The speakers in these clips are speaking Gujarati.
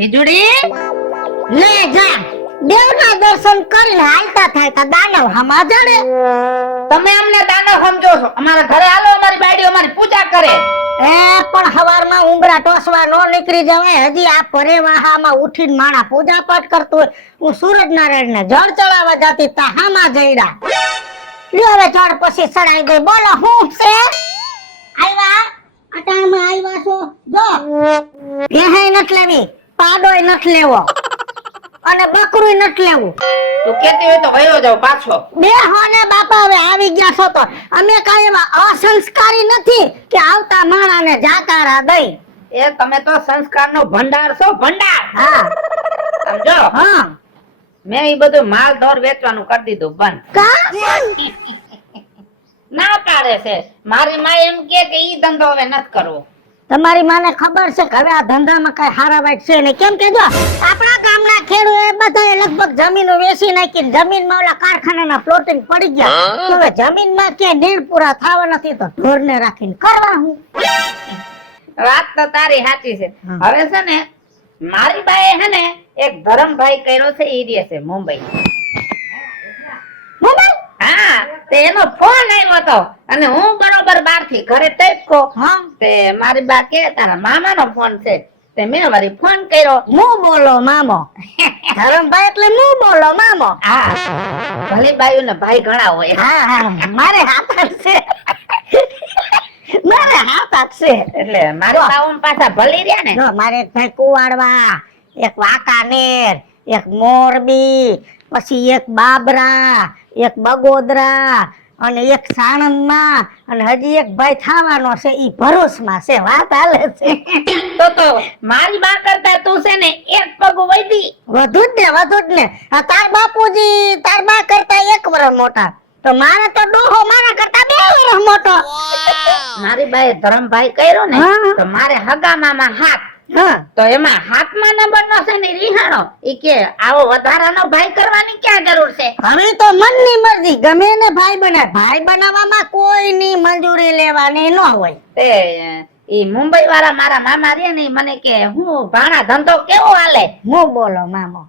વીજળી લે જા દેવના દર્શન કરીને હાલતા થાય તો દાનવ હમા જડે. તમે અમને દાનવ સમજો છો. અમારા ઘરે આલો, અમારી બાયડી અમારી પૂજા કરે. એ પણ હવારમાં ઉંબરા ટોસવા નો નીકળી જવાય. હજી આ પરેવાહામાં ઉઠીને માણા પૂજા પાઠ કરતો હોય. હું સૂરજનારાયણ ને જળ ચડાવવા જતી તા હામા જઈડા. લ્યો હવે જળ પછી ચડાઈ દે. બોલો હું છે આયવા અટાણમાં આયવા છો જો ભેહાઈ નથ લેવી, પાડોય નથ લેવો અને બકરુંય નથ લેવું. તું કેતી હોય તો વયો જાવ પાછો. બે હોને બાપા હવે આવી ગયા છો તો અમે કાંઈ એવા અસંસ્કારી નથી કે આવતા માણાને જાકારા દઈ. એ તમે તો સંસ્કારનો ભંડાર છો, ભંડાર. હા સમજો. હા મેં ઈ બધું માલ ઢોર વેચવાનું કરી દીધું બંધ. કા ના પાડે છે. મારી માં એમ કે ઈ ધંધો હવે નથી કરવો. તમારી માને ખબર છે કે હવે આ ધંધામાં કઈ હારા વાઈટ છે ને. કેમ કે જો આપણા ગામના ખેડૂતો બધાએ લગભગ જમીનો વેચી નાખી, જમીનમાં ઓલા કારખાનાના પ્લોટિંગ પડી ગયા. તો હવે જમીનમાં કે નીડ પૂરા થવા નથી તો ઢોરને રાખીને કરવા હું. વાત તો તારી સાચી છે. હવે છે ને મારી બાએ હે ને એક ધરમભાઈ કર્યો છે, ઈ રહે છે મુંબઈ. મુંબઈ હા, તે એનો ફોન આવ્યો હતો અને હું બરોબર બહાર થી ઘરે ટેકો. હા તે મારી બા કે તારા મામાનો ફોન છે. તે મેં વળી ફોન કર્યો. હું બોલો મામો. ધરમભાઈ એટલે હું બોલો મામો. હા, ભલે બાયું ને ભાઈ ઘણા હોય. હા હા મારે હાથ જ છે. મારે હાથ જ છે. એટલે મારા બાવન પાછા ભલી રહ્યા ને. જો મારે એક ભાઈ કુવાડવા, એક વાંકાનેર, એક મોરબી, પછી એક બાબરા, એક બગોદરા અને એક સાણંદમાં અને હજી એક ભાઈ થવાનો છે ઈ ભરૂચમાં છે. વાત હાલે છે. તો મારી બા કરતા તું છે ને એક પગ વધી. વધુ જ ને. આ તાર બાપુજી તાર બા કરતા 1 વર્ષ મોટા, તો મારે તો ડોહો મારા કરતા 2 વર્ષ મોટો. મારી બાએ ધરમભાઈ કર્યો ને હા. તો મારે હગા મામા હાથ. હા તો એમાં હાથમાં નંબર નો છે ને રીહાણો. ઈ કે આવો વધારાનો ભાઈ કરવાની ક્યાં જરૂર છે? હવે તો મનની મરજી, ગમે ને ભાઈ બને. ભાઈ બનાવવામાં કોઈની મંજૂરી લેવાની ન હોય. તે ઈ મુંબઈ વાળા મારા મામા રે ને ઈ મને કે હું ભાણા ધંધો કેવો હાલે? હું બોલો મામો.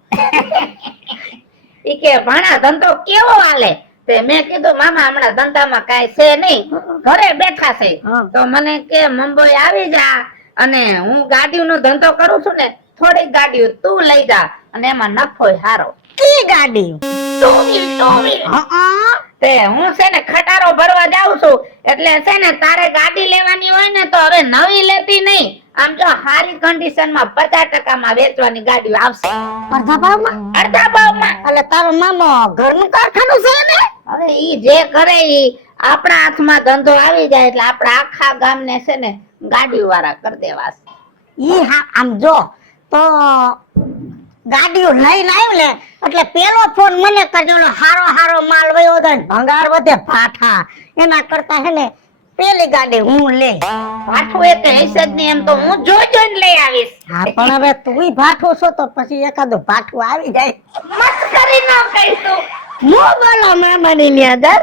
ઈ કે ભાણા ધંધો કેવો હાલે? તે મેં કીધું મામા હમણાં ધંધામાં કાંઈ છે નહીં, ઘરે બેઠા છે. હા. તો મને કે મુંબઈ આવી જા અને હું ગાડીનો ધંધો કરું છું ને, થોડીક ગાડીઓ તું લઈ જા અને એમાં નફોય હારો. કી ગાડી? Two wheel. હા તે હું છે ને ખટારો ભરવા જાઉં છું, એટલે છે ને તારે ગાડી લેવાની હોય ને તો હવે નવી લેતી નહીં. આમ જો સારી કન્ડિશનમાં 50% માં વેચવાની ગાડીઓ આવશે. અડધા ભાવમાં? અડધા ભાવમાં. એટલે તારો મામો ઘરનું કારખાનું છે ને? હવે ઈ જે કરે ઈ આપણા હાથમાં ધંધો આવી જાય એટલે આપણા આખા ગામને છે ને ગાડી વાળા કરી દેવા છે. ઈ હા આમ જો તો ગાડીઓ લઈને આવ્યું ને એટલે પેલો ફોન મને કરજો. હારો માલ વયો જાય, ભંગાર વધે ભાઠા. એના કરતા હે ને પેલી ગાડી હું લે. પાછું એક હશે જ નહીં, એમ તો હું જોઈને લઈ આવીશ. હા પણ હવે તુંય ભાઠો છો તો પછી એકાદું ભાઠું આવી જાય. મસ્કરી ન કહીશું. હું બોલો મામાની ન્યાદર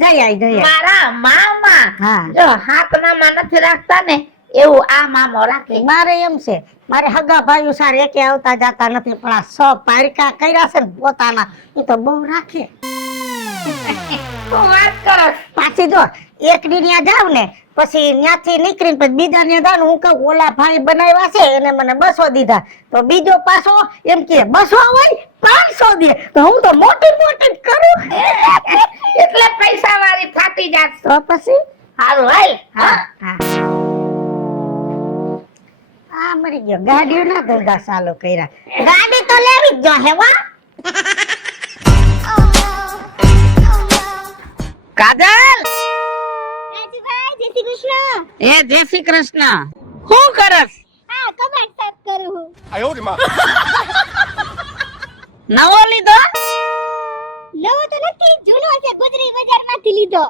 જઈ મારા મામા હા. જો હાથ મામા નથી રાખતા ને એવું આ મામો રાખે. મારે એમ છે, મારે હગા ભાઈઓ સાર એકે આવતા જાતા નથી, પણ આ 100 પારકા કર્યા છે ને પોતાના એ તો બહુ રાખે. તું વાત કરો. પાછી જો એક દી ત્યાં જાવ ને પછી ત્યાંથી નીકળીને પછી બીજા ને જાવ હું કહું ઓલા ભાઈ બનાવ્યા છે એને મને 200 દીધા, તો બીજો પાછો એમ કે 200 હોય 500 દે, તો હું તો મોટી જ કરું. એટલે પૈસા વાળી થાતી જાત. તો પછી હારું હાલ. હા આ મરી ગયો. ગાડીઓ ના ધંધા ચાલુ કર્યા. ગાડી તો લેવી જ જો હેવા. કાજલ. રાજુભાઈ જય શ્રી કૃષ્ણ. જય શ્રી કૃષ્ણ. શું કરસ? આ કબાટ સાફ કરું હું. નવો લીધો? નવો તો નથી, જૂનો છે, ગુજરી બજારમાંથી લીધો.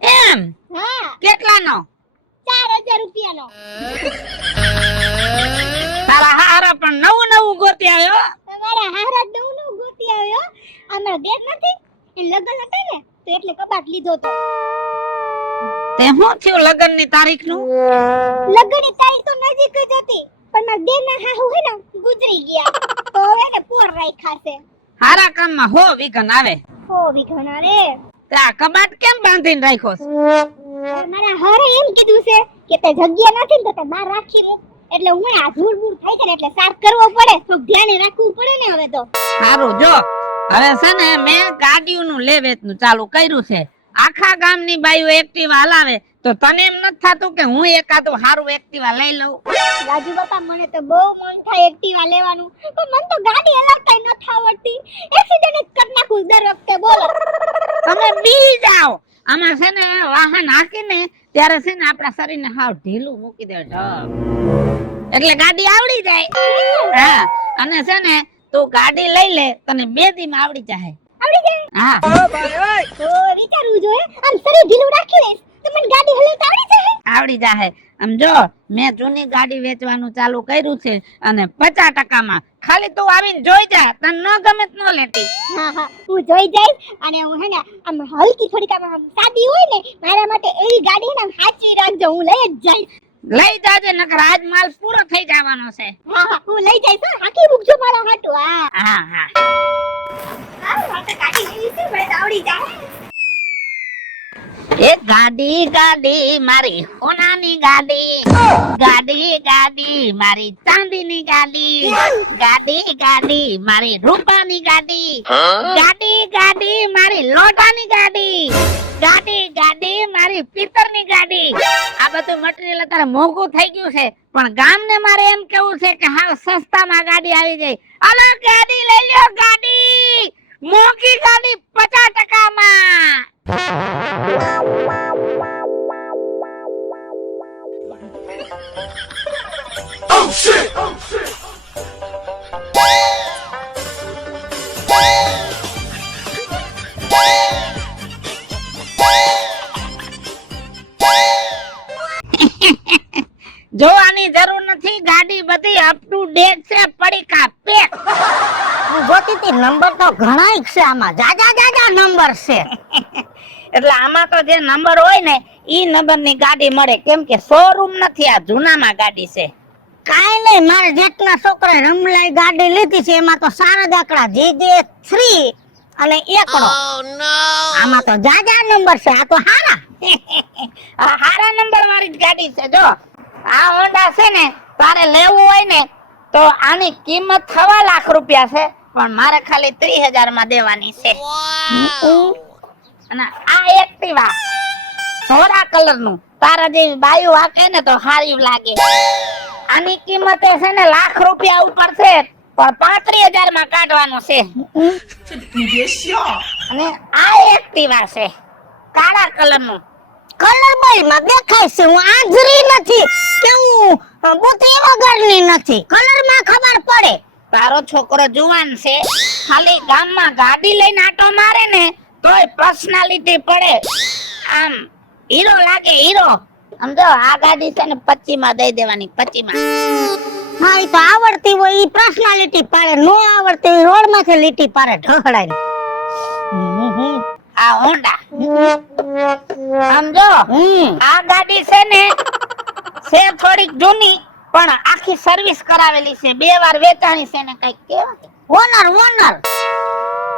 એમ? હા. કેટલાનો? 4000 રૂપિયાનો. તારા હારા પણ નવું ગોતી આવ્યો. તમારા હારા નવું ગોતી આવ્યો. અમારા દેર નથી એ લગન હતા ને તો એટલે કબાટ લીધો તો. તે શું થયું લગન ની તારીખ નું? લગનની તારીખ તો નજીક જ હતી પણ મારા દેરના હાહુ હે ને ગુજરી ગયા તો હવે ને પોર રાખ્યા છે. હારા કામમાં હો વિઘન આવે. હો વિઘણા રે. તે આ કબાટ કેમ બાંધીને રાખ્યો છે? મારા હરે એમ કીધું છે કે તે જગ્યા નથી ને તો તે બહાર રાખી મૂક, એટલે હું આ ધૂળ બૂળ થાય છે ને એટલે સાફ કરવો પડે, તો ધ્યાન રાખવું પડે ને હવે તો. સારું જો હવે છે ને મેં ગાડીઓનું લે વેચનું ચાલુ કર્યું છે. આખા ગામની બાઈઓ એક્ટિવા હલાવે તો તને એમ નથી થતું કે હું એકાદું સારું એક્ટિવા લઈ લઉં? રાજુ બાપા મને તો બહુ મન થાય એક્ટિવા લેવાનું, પણ મને તો ગાડી હલાવતા નથી આવડતી. એક્સિડન્ટ જ કરી નાખું દર વખતે. બોલો તમે બી જાઓ. આમાં છે ને વાહન હાકીને ત્યારે છે ને આપણા શરીરને હાવ ઢીલું મૂકી દે ઢબ, એટલે ગાડી આવડી જાય. હા અને છે ને તું ગાડી લઈ લે, તને 2 દીમાં આવડી જાય. આવડી જાય? હા તો વિચારવું જોઈએ. આમ શરીર ઢીલું રાખી લઈશ તો મને ગાડી હલાવતા આવડી જાય. આવડી જાય. આમ જો મેં જૂની ગાડી વેચવાનું ચાલુ કર્યું છે અને 50%માં. ખાલી તું આવીને જોઈ જા, તને ન ગમે તો ન લેતી. હા હા હું જોઈ જઈશ. અને હું હે ને આમ હલકી થોડીક આમ સાદી હોય ને મારા માટે એવી ગાડી હે ને આમ સાચવી રાખજો, હું લઈ જ જઈશ. લઈ જાજે નકર આજ માલ પૂરો થઈ જવાનો છે. હા હા હું લઈ જઈશ. હાકી મૂકજો મારા હાટુ. હા હા હા હા મારે ગાડી લેવી છે, મને આવડી જાય. એ ગાડી ગાડી મારી સોનાની ગાડી, ગાડી ગાડી મારી ચાંદીની ગાડી, ગાડી ગાડી મારી રૂપાની ગાડી, ગાડી ગાડી મારી લોટાની ગાડી, ગાડી ગાડી મારી પિત્તરની ગાડી. આ બધું મટીરીયલ અત્યારે મોંઘું થઈ ગયું છે, પણ ગામને મારે એમ કેવું છે કે હાવ સસ્તામાં ગાડી આવી જાય. હાલો ગાડી લઈ લ્યો, ગાડી મોંઘી ગાડી 50%માં. Oh shit! Oh shit! જોવાની જરૂર નથી, ગાડી બધી અપ ટુ ડેટ છે, પડીકા પેક. હું જોતી હતી નંબર તો ઘણાય છે આમાં, જાજા નંબર છે. એટલે આમાં તો જે નંબર હોય ને ઈ નંબરની ગાડી મળે, કેમ કે શોરૂમ નથી, આ જૂનામાં ગાડી છે. કાઈ નહીં, મારા જેટલા છોકરાએ રમલાઈ ગાડી લીધી છે એમાં તો સારા દાખલા JJ3 અને એકડો. આમાં તો જાજા નંબર છે, આ તો હારા. આ હારા નંબર વાળી જ ગાડી છે. જો આ હોન્ડા છે ને, તારે લેવું હોય ને તો આની કિંમત 1.25 લાખ રૂપિયા છે, પણ મારે ખાલી 30,000 માં દેવાની છે. અને આ એક્ટિવા ધોળા કલર નું, તારા જેવી બાયુ વાકે ને તો સારી લાગે. આની કિંમત છે ને 1 લાખ રૂપિયા ઉપર છે, પણ 35,000 માં કાઢવાનું છે. અને આ એક્ટિવા છે કાળા કલર નું. કલર માં દેખાય છે, હું આંધળી નથી કે હું બુતી વગરની નથી, કલર માં ખબર પડે. તારો છોકરો જુવાન છે, ખાલી ગામમાં ગાડી લઈને આટો મારે ને તોય પર્સનાલિટી પડે, આમ હીરો લાગે, હીરો. સમજો આ ગાડી છે ને 25 માં દઈ દેવાની, 25 માં. હા ઈ તો આવડતી હોય ઈ પર્સનાલિટી પાડે, નો આવડતી હોય રોડ માંથી લીટી પાડે ઢહડાઈને. આ હોન્ડા સમજો, આ ગાડી છે ને છે થોડીક જૂની, પણ આખી સર્વિસ કરાવેલી છે, 2 વાર વેચાણી છે ને કઈક કેવાય ઓનર ઓનર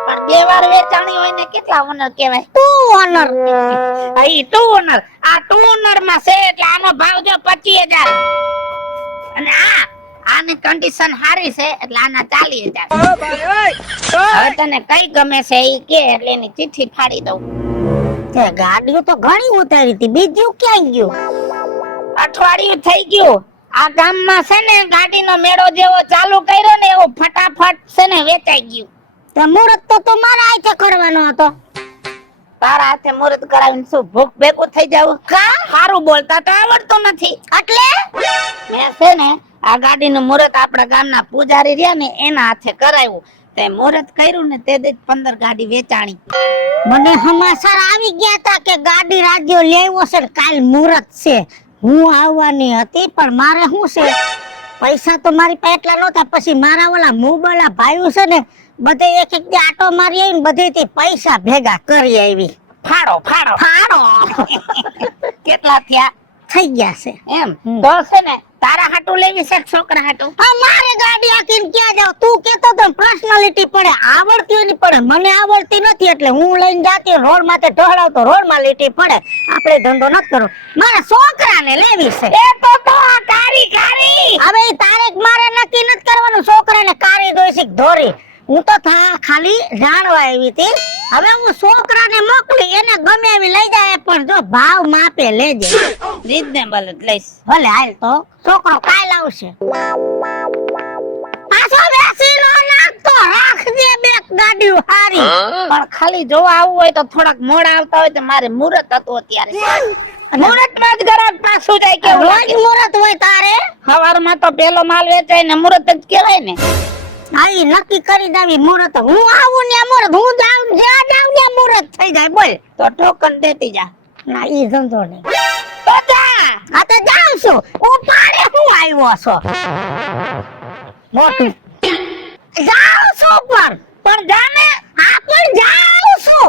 પણ 2 વાર વેચાણી હોય ને કેટલા ઓનર કહેવાય? તું ઓનર. ઈ ટુ ઓનર. આ ટુ ઓનર માં છે એટલે આનો ભાવ જો 25,000. અને આની કન્ડિશન સારી છે એટલે આના 40,000. હવે તને કઈ ગમે છે ઈ કે એટલે એની ચિઠ્ઠી ફાડી દઉં. તે ગાડીઓ તો ઘણી ઉતારી હતી, બીજું ક્યાં ગયું? અઠવાડિયું થઈ ગયું. આ ગામમાં છે ને ગાડીનો મેળો જેવો ચાલુ કર્યો ને એવો ફટાફટ છે ને વેચાઈ ગયું. તે મુહૂર્ત તો મારા હાથે કરવાનો હતો. તારા હાથે મુહૂર્ત કરાવીને શું ભૂખ ભેગું થઈ જાવ? કા સારું બોલતા તો આવડતું નથી. એટલે મેં છે ને આ ગાડીનું મુહૂર્ત આપણા ગામના પૂજારી રહ્યા ને એના હાથે કરાવ્યું. તે મુહૂર્ત કર્યું ને તે દી 15 ગાડી વેચાણી. મને સમાચાર આવી ગયા હતા કે ગાડી રાજ્યો લેવો છે ને કાલ મુહૂર્ત છે. હું આવવાની હતી પણ મારે શું છે, પૈસા તો મારી પાસે એટલા નહોતા. પછી મારા ઓલા મોબાઈલ ભાઈઓ છે ને બધે એક એક દી આટો મારી આવી ને બધેથી પૈસા ભેગા કરી આવી. ફાડો ફાડો ફાડો કેટલા થયા? થઈ ગયા છે એમ તો છે ને તારા હાટું લેવી છે કે છોકરા હાટું? આ મારે ગાડી આકીને ક્યાં જાવ? તું કેતો તો પર્સનાલિટી પડે, આવડતી હોય ની પડે. મને આવડતી નથી એટલે હું લઈને જાતી રોડ માથે ઢોળાવતો રોડ માં લીટી પડે. આપણે ધંધો નથી કરવો. મારા છોકરાને લેવી છે. એ તો આ કારી કારી હવે ઈ તારે મારે નક્કી નથી કરવાનું છોકરાને કારી દોઈ છે કે ધોરી. હું તો ખાલી જાણવા આવી હતી. હવે હું છોકરાને મોકલી એને ગમે એવી લઈ જાય પણ જો ભાવ માપે લેજે. રીઝનેબલ જ લઈશ. ભલે હાલ તો છોકરો કાલ આવશે. પાછો બેસી નો નાખતો, રાખજે બે ગાડીઓ હારી. પણ ખાલી જોવા આવવું હોય તો થોડાક મોડા આવતા હોય તો મારે મુહૂર્ત હતું અત્યારે. મુહૂર્તમાં જ ગ્રાહક પાછું જાય કે રોજ મુહૂર્ત હોય તારે? સવારમાં તો પેલો માલ વેચાય ને મુહૂર્ત જ કહેવાય ને. હા ઈ નક્કી કરી દેવી મુહૂર્ત. હું આવું ને મુહૂર્ત, હું જાઉં જ્યાં જાઉં ને મુહૂર્ત થઈ જાય. બોલ. તો ટોકન દેતી જા. ના ઈ ધંધો નહીં. તો જા. આ તો જાઉં છું. ઉપાડે હું આવ્યો છો મોટું. જાઉં છું પણ જા ને. હા પણ જાઉં છું.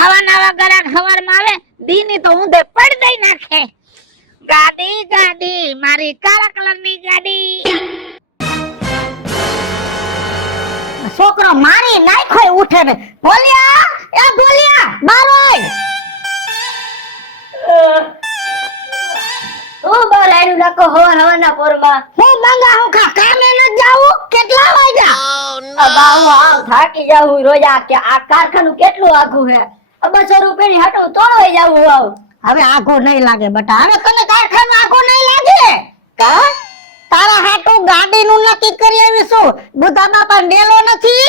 આવા નવા ગ્રાહક સવારમાં આવે દીની તો ઊંધે પડ દઈ નાખે. ગાડી ગાડી મારી કાળા કલરની ગાડી. છોકરો મારી નાખ્યો ઉઠે ને. બોલ્યા એ બોલ્યા બારોય. તું બોલાયનું નાખો હવાના પોરમાં. હું મંગા હું ખા કામે ન જાવું. કેટલા વાગ્યા? બાહુ આવ થાકી જાવું રોજ આ કારખાનું કેટલું આઘું હે. 200 રૂપિયાની હાટું તોડવાઈ જાવું આવ. હવે આઘો નહીં લાગે બેટા. હવે તને કારખાનું આઘો નહીં લાગે કા? તારા હાટુ ગાડીનું નક્કી કરી આવીશું. બુધા બાપા ડેલો નથી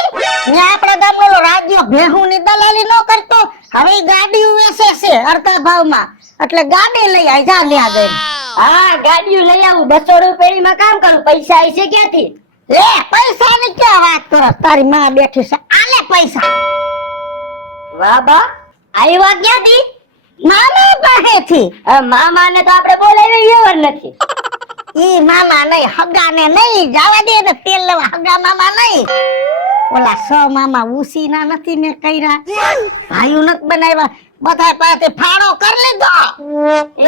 ને આપણા ગામનો ઓલો રાજ્ય ભેહુની દલાલી ન કરતો. હવે ઈ ગાડીઓ વેચે છે અડધા ભાવમાં. એટલે ગાડી લઈ આય જા લ્યા દે. હા ગાડીઓ લઈ આવું. 200 રૂપિયાની માં કામ કરું. પૈસા આવી છે ક્યાંથી? લે પૈસા ની ક્યાં વાત કરો? તારી માં બેઠી છે. આલે પૈસા. વાહ બા આવ્યા ક્યાંથી? મામા પાસેથી. મામાને તો આપણે બોલાવી વ્યવહાર નથી. ઈ મામા નહીં, હગાને નહીં. જવા દે ને તેલ લેવા. હગા મામા નહીં. ઓલા મામા ઉસીના નથી ને કર્યા. ભાઈઓ નથી બનાવ્યા. બધા પાસે ફાળો કરી લીધો.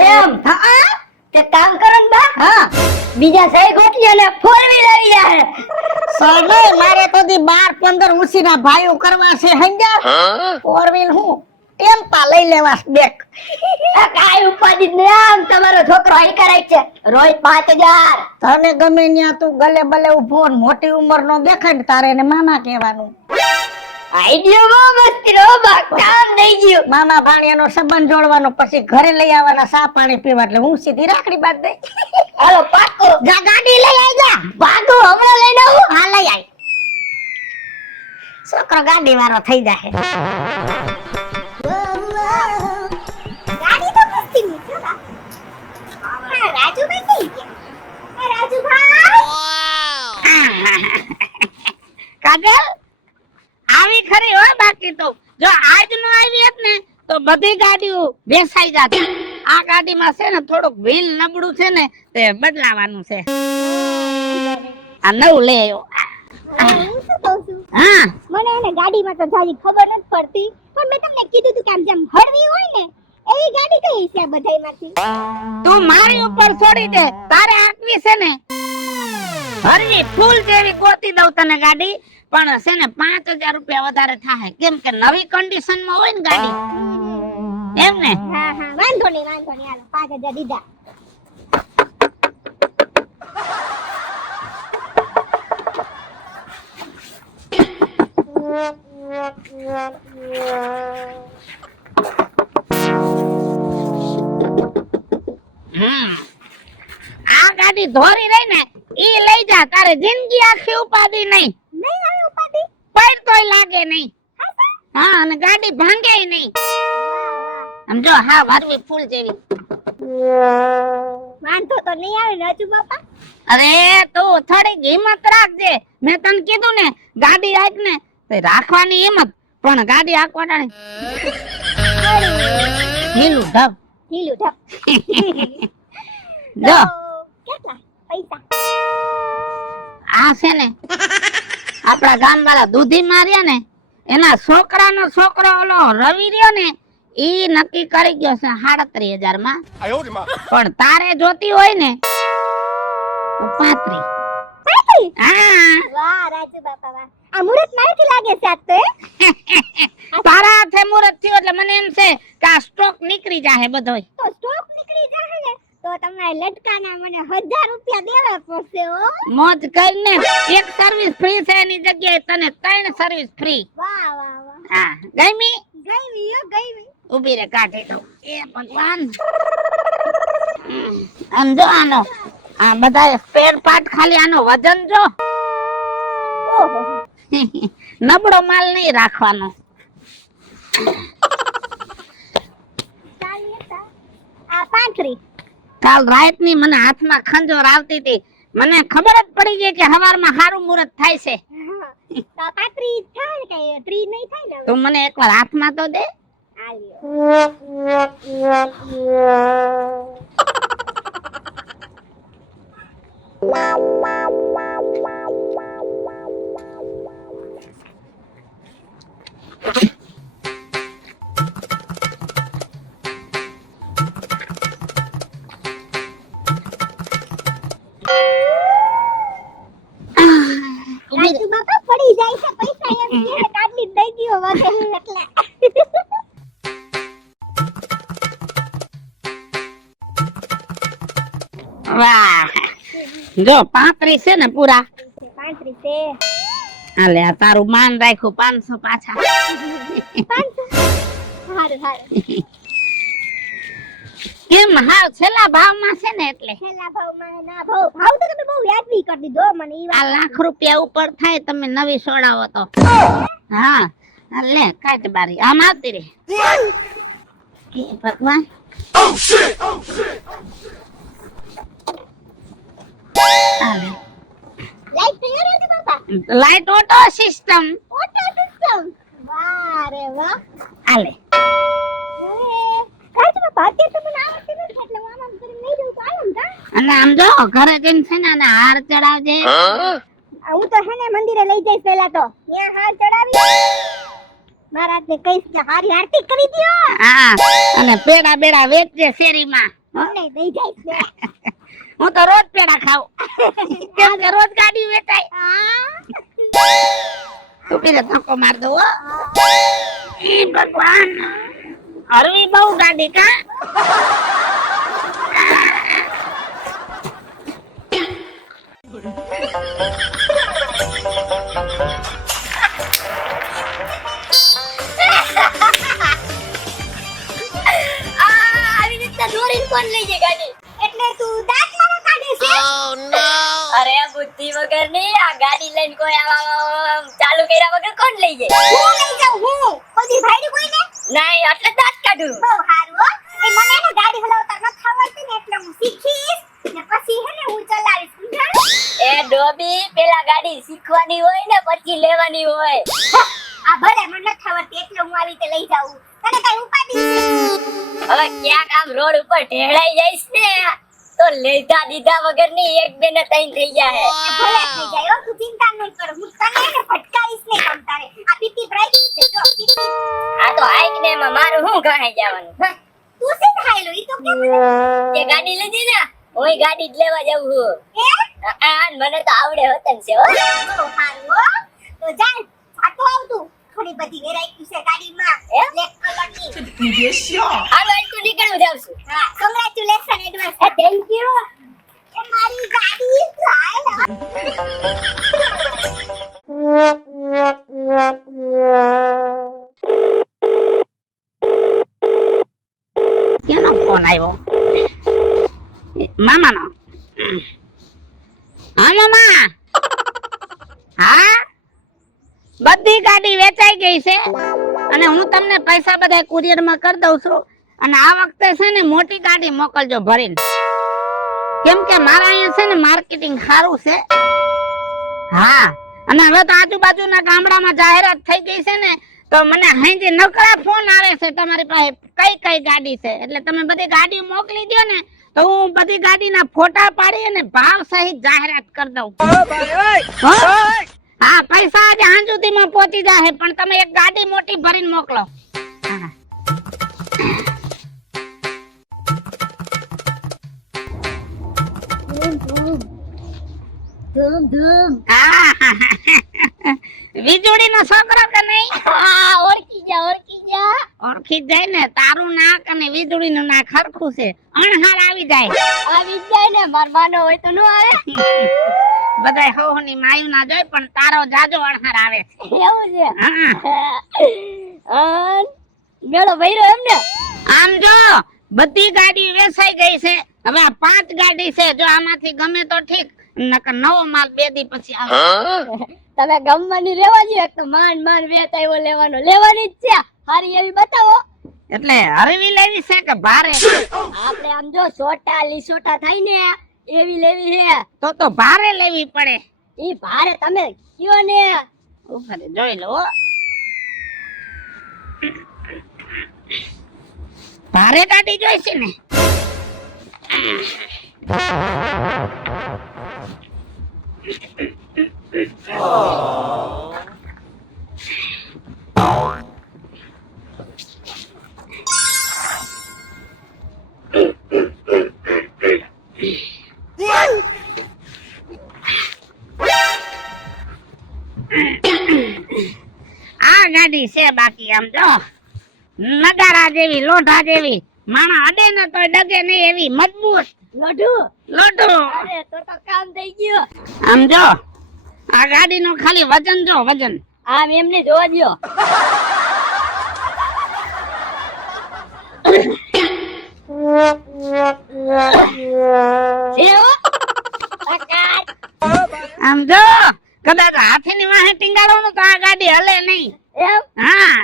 એમ હા તે કામ કરો ને બા. હા બીજા સહી ગોઠવી અને 4 વ્હીલ આવી જાય. સર મારે તો 12-15 ઉસીના ભાઈઓ કરવા છે. સમજ્યા? 4 વ્હીલ હું ટેમ્પા લઈ લેવા બેક. કાઈ ઉપાધિ જ નહીં. આમ તમારો છોકરો હઈ કરાય છે રોજ 5000. તને ગમે ન્યા તું ગલે બલે ઉભો ને મોટી ઉંમર નો દેખાય ને તારે એને મામા કહેવાનું. આઈડિયો બહુ મસ્તી નો બા. કામ નહીં ગયું. મામા ભાણિયાનો સંબંધ જોડવાનો, પછી ઘરે લઈ આવવાના ચા પાણી પીવા. એટલે હું સીધી રાખડી બાંધ દઈ. હાલો પાકો. જા ગાડી લઈ આઈ જા. ભાગો હમણાં લઈને આવું. હા લઈ આઈ. છોકરો ગાડી વાળો થઈ જાય. ગાડી તો મસ્તી ની છે બા. આ રાજુભાઈ કઈ ગયા? આ રાજુભાઈ કાજલ આવી ખરી હો. બાકી તો જો આજ નો આવી હોત ને તો બધી ગાડીઓ વેચાઈ જાત. આ ગાડીમાં છે ને થોડુંક વ્હીલ નબળું છે ને તે બદલાવાનું છે. આ નવું લે આવ્યો. હું શું કહું છું? હા મને એને ગાડીમાં તો જાજી ખબર નથી પડતી પણ મેં તમને કીધું તું કે આમ જેમ હળવી હોય ને એવી ગાડી કઈ છે બધાયમાંથી? તું મારી ઉપર છોડી દે. તારે આકવી છે ને હરવી ફૂલ જેવી ગોતી દઉં તને ગાડી. પણ છે ને 5000 રૂપિયા વધારે થાય. કેમ કે નવી કન્ડિશન માં હોય ને ગાડી. એમ ને? હા હા વાંધો નહીં હાલો 5000 દીધા. આ ગાડી ધોરી રહી ને ઈ લઈ જા. તારે જિંદગી આખી ઉપાધિ નહીં. નહીં આવે ઉપાધિ? પણ તોય લાગે નહીં. હા અને ગાડી ભાંગે નહીં. સમજો હા વારવી ફૂલ જેવી. વાંધો તો નહીં આવે ને રાજુ બાપા? અરે તું થોડીક હિંમત રાખજે. મેં તને કીધું ને ગાડી રાખ ને તો રાખવાની હિંમત. પણ ગાડી આકવાટાણી ઢીલું ઢબ. ઢીલું ઢપ. જો કેટલા પૈસા? આ છે ને આપડા ગામ વાળા દૂધી માર્યા ને એના છોકરાનો છોકરો ઓલો રવિ રહ્યો ને ઈ નક્કી કરી ગયો છે 37,000 માં. 哎呦我的妈！ પણ તારે જોતી હોય ને તો 35. હા વાહ રાજુ બાપા વાહ. આ મુહૂર્ત મારેથી લાગે છે આજ તો તારા હાથે મુહૂર્ત થયું એટલે મને એમ છે કે આ સ્ટોક નીકળી જાહે બધોય. તો સ્ટોક નીકળી જાય ને તો તમારે લટકાના મને 1000 રૂપિયા દેવા પડશે હો. મોજ કરીને એક સર્વિસ ફ્રી છે એની જગ્યાએ તને 3 સર્વિસ ફ્રી. વાહ વાહ વાહ. હા ગઈમી ગઈ હો ગઈ. ઉભી રે કાઢી દઉં. એ ભગવાન આમ જો આનો આ બધા સ્પેર પાર્ટ ખાલી આનો વજન જો. ઓહો નબળો માલ નહીં રાખવાનો. ચાલી હતા. આ 35. કાલ રાત ની મને હાથમાં ખંજોર આવતી હતી. મને ખબર જ પડી ગઈ કે હવારમાં સારું મુહૂર્ત થાય છે. તો 35 થાય ને કઈ 30 નહીં થાય ને હવે. તું મને એકવાર હાથમાં તો દે. આ લ્યો. રાજુ બાપા પડી જાય છે પૈસા એમ કે કાઢી દઈ દ્યો વધે એટલે. વાહ જો 35 છે ને પૂરા. 35 છે. હાલે આ તારું માન રાખ્યું 500 પાછા. 500. હારું હારું. કેમ હાવ છેલ્લા ભાવમાં છે ને એટલે છેલ્લા ભાવમાં ના ભાવ તો તમે બહુ વ્યાજબી કરી દીધો મને ઈ આ વાત. લાખ રૂપિયા ઉપર થાય તમે નવી સોડાવો તો. હા આ લે કાટ બારી આમ આવતી રે. એ ભગવાન Oh shit! Oh shit! હાલે લાઈટ તૈયાર હતી બાપા. Light auto system auto system. વાહ રે વાહ. હાલે. કાઈ તો બાપા અત્યારે તો મને આવડતી નથી એટલે હું આમ કરીને નહીં જઉં તો આવું ને કા. અને આમ જો ઘરે જઈને છે ને આને હાર ચડાવજે. હું તો હે ને મંદિરે લઈ જઈશ પહેલા તો ત્યાં હાર ચડાવી મહારાજને કહીશ કે હારી આરતી કરી દ્યો. હા અને પેડા બેડા વેચજે શેરીમાં. મને દઈ જાય છે. હું તો રોજ પેડા ખાઉં કેમ કે રોજ ગાડી વેચાય. તું પેલા ધક્કો માર દો હો. ઈ ભગવાન હરવી બહુ ગાડી કા. આવી રીતે દોરીને કોણ લઈ જાય ગાડી એટલે તું દાંત મારા કાઢે છે. અરે બુદ્ધિ વગર ની આ ગાડી લઈને કોઈ આવા ચાલુ કર્યા વગર કોણ લઈ જાય? હું લઈ જાઉં હું કોઈ ભાઈડી કોઈ ને નહીં એટલે દાંત કાઢું. બહુ સારું હો. એ મને ને ગાડી હલાવતા નથી આવડતી ને એટલે હું શીખીશ ને પછી હે ને હું ચલાવીશ સમજાણ. એ ડોબી પેલા ગાડી શીખવાની હોય ને પછી લેવાની હોય. આ ભલે મને નથી આવડતી એટલે હું આવી રીતે લઈ જાઉં. તને કઈ ઉપાધિ છે? હવે ક્યાંક આમ રોડ ઉપર ઢેળાઈ જઈશ ને તો લેધા દીધા વગર ની એક બે ને ત્રણ થઈ જાય. એ ભલે થઈ જાય હો, તું ચિંતા નહીં કર. હું તને હે ને ભટકાવીશ નહીં તમ તારે. આ પીપી બ્રેક છે જો પીપી. આ તો આઈક ને એમાં મારું શું ગણાઈ જવાનું? તું શી ખાઈલો ઈ તો કે મને. એ ગાડી લીધી ને હું ગાડી જ લેવા જાઉં છું. હે? આ મને તો આવડે હોતન છે હો. બહુ સારું હો. તો જા આટો આવતું. ઘણી બધી વેરાયટી છે ગાડીમાં. બ્લેક કલરની. હાલો એટલું નીકળું જાઉં છું. હા, congratulations advance. Thank you. એ મારી ગાડી ચાલે. કેનો ફોન આવ્યો? મામાનો. હા મામા. હા બધી ગાડી વેચાઈ ગઈ છે અને હું તમને પૈસા બધા કુરિયર માં કરી દઉં છું અને આ વખતે છે ને મોટી ગાડી મોકલજો ભરીને કેમ કે મારા અહીંયા છે ને માર્કેટિંગ સારું છે. હા અને હવે તો આજુબાજુના ગામડામાં જાહેરાત થઈ ગઈ છે ને તો મને હાંજે નકરા ફોન આવે છે તમારી પાસે કઈ કઈ ગાડી છે એટલે તમે બધી ગાડી મોકલી દો ને તો હું બધી ગાડીના ફોટા પાડી અને ભાવ સહિત જાહેરાત કરી દઉં. હા પૈસા આજે હાંજ સુધીમાં પહોંચી જાય પણ તમે એક ગાડી મોટી ભરીને મોકલો. હા ધૂમ ધૂમ. વીજળી નો છોકરો કે નહીં? હા, ઓળખી જા. ઓળખી જ જાય ને, તારું નાક અને વીજળી નું નાક હરખું છે, અણહાર આવી જાય. આવી જ જાય ને, માર બાનો હોય તો નો આવે. બધાય હોની માયુ ના જોય, પણ તારો જાજો અણહાર આવે છે. એવું છે. હા. મેળો ભર્યો એમ ને? આમ જો બધી ગાડી વેચાઈ ગઈ છે, હવે આ 5 ગાડી છે, જો આમાંથી ગમે તો ઠીક, નકર નવો માલ 2 દી પછી આવે. તમે ગમવાની લેવા જોઈએ તો માન વેતાયો લેવાનો લેવાની જ છે. હારી એવી બતાવો. એટલે હરવી લેવી છે કે ભારે? આપણે આમ જો સોટા લીસોટા થાય ને એવી લેવી છે. તો ભારે લેવી પડે. ઈ ભારે તમે કયો ને. ઉભરે જોઈ લો. ભારે ગાડી જોઈશે ને? આ ગાડી છે, બાકી આમ જો નગારા જેવી, લોઢા જેવી, માણા અડે ને તો ડગે નહીં એવી મજબૂત લોઢું. અરે તો કામ થઈ ગયું. આમ જો આ ગાડી નું ખાલી વજન જો, વજન આમ એમને જોવા દ્યો. આમ જો કદાચ હાથીની વાહે ટીંગાડવાનું તો આ ગાડી હલે નહીં. એમ હા,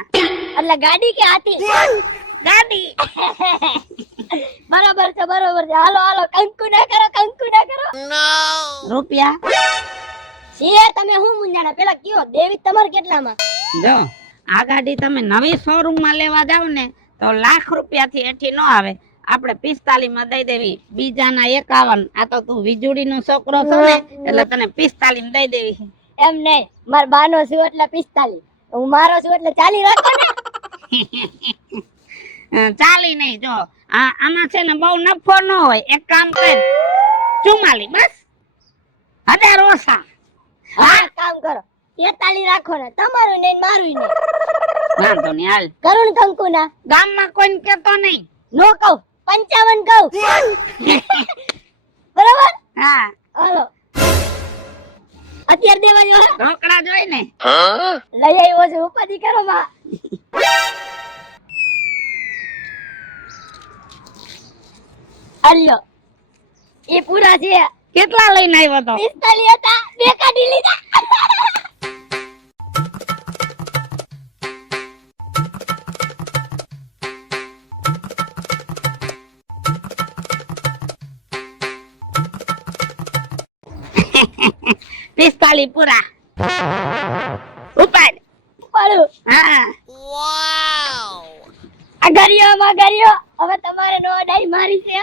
એટલે ગાડી કે હાથી? ગાડી. બરાબર છે. હાલો કંકુ ના કરો. રૂપિયા છે તમે હું મુંજાણા પેલા કયો દેવી તમારે કેટલામાં? જો આ ગાડી તમે નવી શોરૂમ માં લેવા જાવ ને તો ₹1,00,000 થી એઠી નો આવે. આપણે 45 માં દઈ દેવી, બીજાના 51. આ તો તું વીજળી નો છોકરો છો ને એટલે તને 45 માં દઈ દેવી. એમ નહીં, માર બાનો છું એટલે 45, હું મારો છું એટલે 40 રાખો ને. ચાલી નહીં. જો આમાં છે ને બહુ નફો ન હોય. એક કામ કર, 44 બસ, 1000 ઓછા. હા કામ કરો, 43 રાખો ને, તમારું નહીં મારું નહીં. વાંધો નહીં, હાલ. કરુણ કંકુ ના ગામમાં કોઈને કેતો નહીં. નો કહું, 55 કહું. બરાબર? હા, હાલો અત્યારે દેવા જો. રોકડા જોઈ ને. લઈ આવ્યો છે, ઉપાધિ કરો માં. આલ્યો એ પૂરા છે. કેટલા લઈને આવ્યો તો? 45 હતા, 2 કાઢી લીધા. પિસ્તાલીસ પૂરા. ઉપાડ. પાડું. હા, આ ગરિયો હવે તમારે નો ડાઈ મારી છે.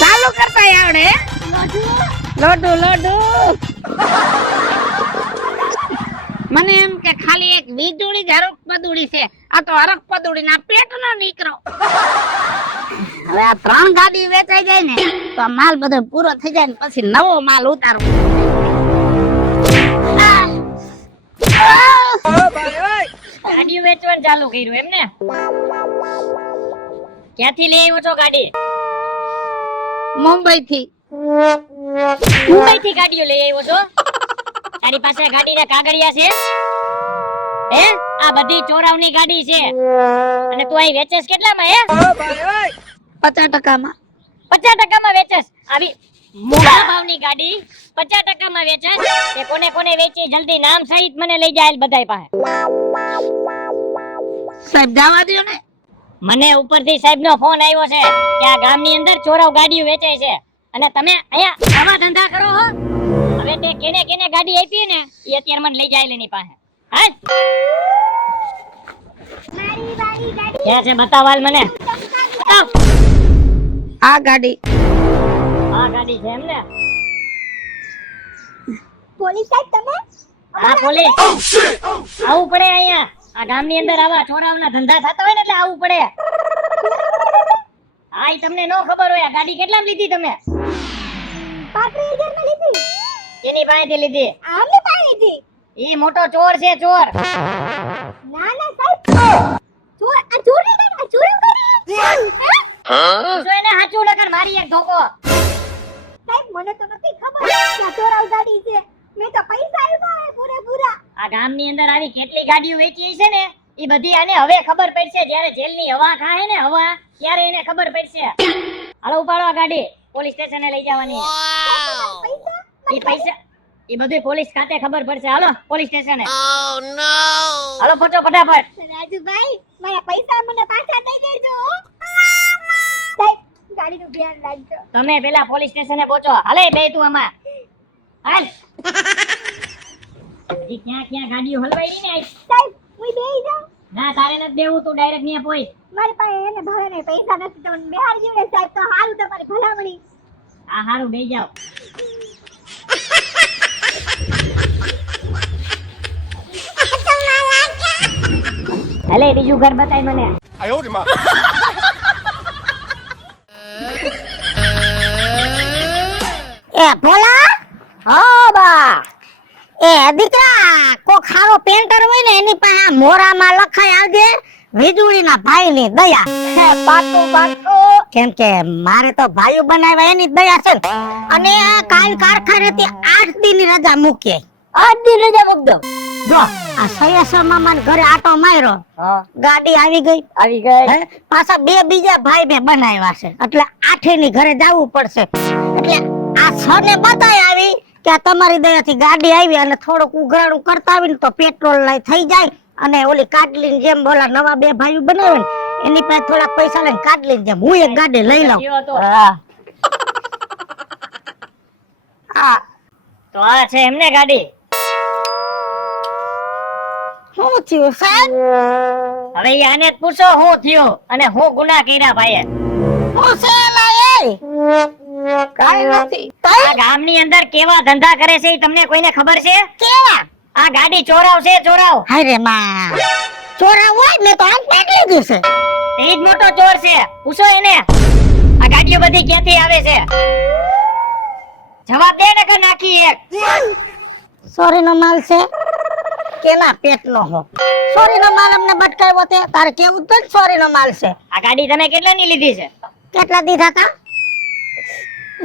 ચાલુ કરતા આવડે? લોડુ. મને એમ કે ખાલી એક વીજળી જ હરક પદુડી છે, આ તો હરક પદુડી ના પેટ નો નીકળો. હવે આ 3 ગાડી વેચાઈ જાય ને તો આ માલ બધો પૂરો થઈ જાય ને પછી નવો માલ ઉતારવો. ગાડીઓ વેચવાનું ચાલુ કર્યું એમ ને? ક્યાંથી લઈ આવ્યો છો ગાડી? મુંબઈ થી ગાડીઓ લઈ આવ્યો છો? તારી પાસે ગાડીના કાગળિયા છે? હે, આ બધી ચોરાવની ગાડી છે અને તું અહીં વેચેસ કેટલામાં? હે, 50% માં. 50% માં વેચેસ? આવી મોટા ભાવની ગાડી 50% માં વેચેસ? તે કોને વેચી? જલ્દી નામ સહિત મને લઈ જાય બધાય પાસે. સાહેબ જવા દો ને. મને ઉપરથી સાહેબનો ફોન આવ્યો છે કે આ ગામની અંદર ચોરાવ ગાડીઓ વેચાય છે અને તમે અહીંયા આવા ધંધા કરો હો. હવે તે કેને ગાડી આપી ને એ અત્યારે મને લઈ જાય એની પાસે. હા, ક્યાં છે બતાવાલ મને. બતાવ. આ ગાડી આ ગાડી છે એમ ને? પોલીસ સાહેબ તમે હા police Oh shit! Oh shit! આવું પડે અહીંયા આ ગામની અંદર આવા ચોરાવના ધંધા થતા હોય ને એટલે આવું પડે હા ઈ તમને નો ખબર હોય આ ગાડી કેટલામાં લીધી તમે 35,000 માં લીધી. એની પાસેથી લીધી આમને પાઈ લીધી. ઈ મોટો ચોર છે ચોર ના ના સાહેબ. ચોર આ ચોરી કરે આ ચોરી કરે. પૂછો એને હાચું લગન મારી એક ધોકો સાહેબ મને તો નથી ખબર કે આ ચોરાવ ગાડી છે. મેં તો પૈસા આપ્યા હે પૂરેપૂરા. આ ગામની અંદર આવી કેટલી ગાડીઓ વેચી છે ને ઈ બધી આને હવે ખબર પડશે જ્યારે જેલની હવા ખાય ને હવા ત્યારે એને ખબર પડશે હાલો ઉપાડો આ ગાડી પોલીસ સ્ટેશને લઈ જવાની પૈસા ઈ પૈસા ઈ બધું પોલીસ ખાતે ખબર પડશે હાલો પોલીસ સ્ટેશને હાલો પહોંચો ફટાફટ રાજુભાઈ મારા પૈસા મને પાછા દઈ દેજો. સાહેબ ગાડીનું ધ્યાન રાખજો. તમે પેલા પોલીસ સ્ટેશને પહોંચો હાલે બે તું આમાં હાલ હજી ક્યાં ક્યાં ગાડીઓ હલવાઈ ને આઈ સાહેબ હું બેહી જાઉં. ના તારે નથી દેવું તું ડાયરેક્ટ ન્યા પોઈ મારી પાસે એને ભાડે પૈસા નથી તો મને બેહાડી જીવડે સાહેબ તો હારું તમારી ભલામણી. આ હારું બેહી જાવ હાલે બીજું ઘર બતાય મને 哎呦我的妈！ એ ભોલા હા બા એ દીકરા કો ખારો પેન્ટર હોય ને એની પાસે આ મોરામાં લખાઈ આવજે વીજળીના ભાઈની દયા હે પાકું પાકું કેમ કે મારે તો ભાઈઓ બનાવ્યા એની જ દયા છે ને. અને આ કાલ કારખાનેથી 8 દીની રજા મૂકી 8 દી રજા મૂક દો જો આ સયાસર મામાને ઘરે આટો માર્યો ગાડી આવી ગઈ હે પાછા બે બીજા ભાઈ મેં બનાવ્યા છે એટલે 8 ની ઘરે જવું પડશે એટલે આ સને બતાય આવી કે આ તમારી દયાથી ગાડી આવી અને થોડુંક ઉઘરાણું કરતા આવીને તો પેટ્રોલ લઈ થઈ જાય અને ઓલી કાટલીન જેમ બોલા નવા બે ભાઈઓ બનાવે ને એની પાસે થોડા પૈસા લઈને કાટલીન જેમ હું એક ગાડી લઈ લઉં કેવો તો આ તો આ છે એમને ગાડી શું થયું સાહેબ હવે ઈ આને જ પૂછો હું થયું અને હું ગુનાહ કર્યા ભાઈએ હું છે લાય કાઈ નથી આ ગામની અંદર કેવા ધંધા કરે છે ઈ તમને કોઈને ખબર છે કેવા આ ગાડી ચોરાવ છે ચોરાવ હાય રે માં ચોરા હોય મેં તો આમ પેક લીધી છે એ જ મોટો ચોર છે પૂછો એને આ ગાડીઓ બધી ક્યાંથી આવે છે જવાબ દે ને કે નાખી એક સોરી નો માલ છે કેના પેટનો હો સોરી નો માલ અમને બટકાવ્યો તે તારે કેવું તો સોરી નો માલ છે આ ગાડી તમે કેટલાની લીધી છે કેટલા દીધા તા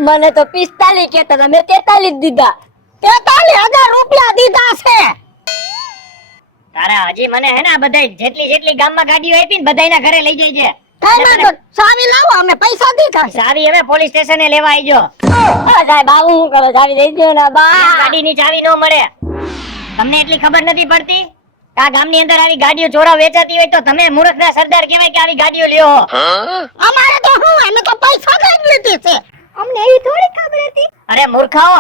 મને તો 45 કહેતા હતા, મેં 43 દીધા. 43,000 રૂપિયા દીધા છે તારા હજી મને હે ને આ બધાય જેટલી ગામમાં ગાડીઓ આપી ને બધાયના ઘરે લઈ જઈ છે કઈ માં તો ચાવી લાવો અમે પૈસા દીધા છે ચાવી હવે પોલીસ સ્ટેશને લેવા આવજો હા સાહેબ આવું શું કરો, ચાવી દઈ દો ને બા. ગાડીની ચાવી ન મળે તમને એટલી ખબર નથી પડતી કે આ ગામની અંદર આવી ગાડીઓ ચોરા વેચાતી હોય તો તમે મૂર્ખના સરદાર કહેવાય કે આવી ગાડીઓ લ્યો અમારે તો હું અમે તો પૈસા દઈ લીધી છે અમને એવી થોડી ખબર હતી. અરે મૂર્ખાઓ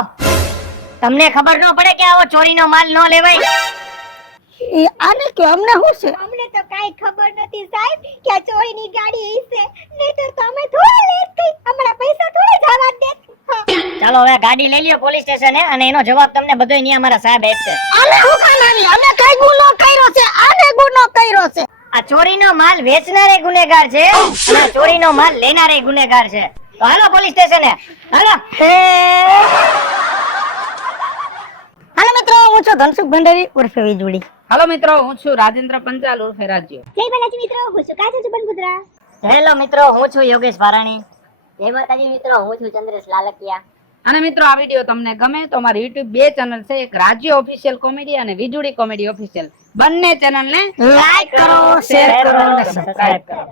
તમને ખબર ન પડે કે આવો ચોરીનો માલ ન લેવાય એ આને કે અમને શું છે અમને તો કાઈ ખબર નથી સાહેબ કે આ ચોરીની ગાડી છે. નહીંતર તો અમે થોડી લેટ થઈ. અમારા પૈસા થોડી જવા દે. ચાલો હવે ગાડી લઈ લ્યો પોલીસ સ્ટેશને અને એનો જવાબ તમને બધોય ન્યા અમારા સાહેબ આપશે અમે હું કાનાની અમે કઈ ગુનો કર્યો છે આને ગુનો કર્યો છે આ ચોરીનો માલ વેચનારે ગુનેગાર છે અને આ ચોરીનો માલ લેનારે ગુનેગાર છે તો હાલો પોલીસ સ્ટેશને હાલો હાલો મિત્રો હું છું ધનસુખ ભંડારી ઉર્ફે વીજળી હાલો મિત્રો, હું છું રાજેન્દ્ર પંચાલ ઉર્ફે રાજ્યો. જય બાલાજી મિત્રો, હું છું કાજલ સુબનપુત્રા. હેલો મિત્રો હું છું યોગેશ ભારાણી જય માતાજી મિત્રો, હું છું ચંદ્રેશ લાલકિયા. અને મિત્રો આ વિડીયો તમને ગમે તો મારી YouTube 2 ચેનલ છે, એક રાજ્ય ઓફિશિયલ કોમેડી અને વીજળી કોમેડી ઓફિશિયલ. બંને ચેનલને લાઈક કરો શેર કરો અને સબસ્ક્રાઇબ કરો